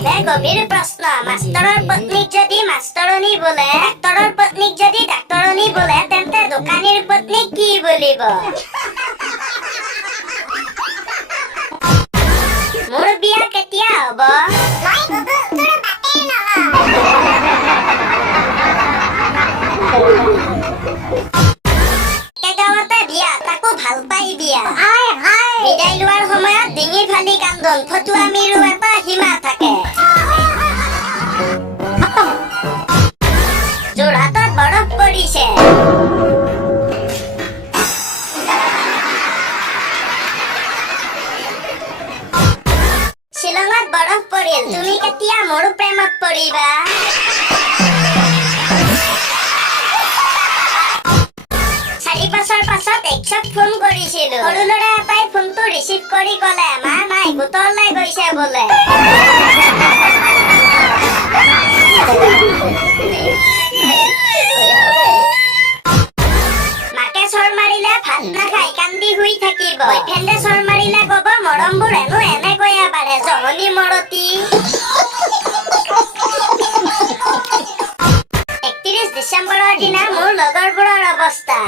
এবে গভীৰ প্ৰশ্ন মাষ্টৰৰ পত্নীক যদি মাষ্টৰণী বোলে ডাক্তৰৰ পত্নীক যদি ডাক্তৰণী বোলে তেন্তে দোকানীৰ পত্নীক কি বুলিব মোৰ বিয়া কেতিয়া হ'ব গাঁৱতে বিয়া তাকো ভাল পাই বিয়া বিদায় লোৱাৰ সময়ত ডিঙি ফালি কান্দন ফটুৱা মিৰু এটা সীমা থাকে যোৰহাটত বৰফ পৰিছে শ্বিলঙত বৰফ পৰিল তুমি কেতিয়া মোৰ প্ৰেমত পৰিবা 4 বছৰ পাছত একশক ফোন কৰিছিলো সৰু ল'ৰা এটাই ফোনটো ৰিচিভ কৰি ক'লে মা মাই গোটলৈ গৈছে বোলে মাকে চৰ মাৰিলে ভাত নাখাই কান্দি শুই থাকিব বয়ফ্ৰেণ্ডে চৰ মাৰিলে ক'ব মৰমবোৰ হেনো এনেকৈয়ে বাঢ়ে জহনী মৰতি 31 ডিচেম্বৰৰ দিনা মোৰ লগৰবোৰৰ অৱস্থা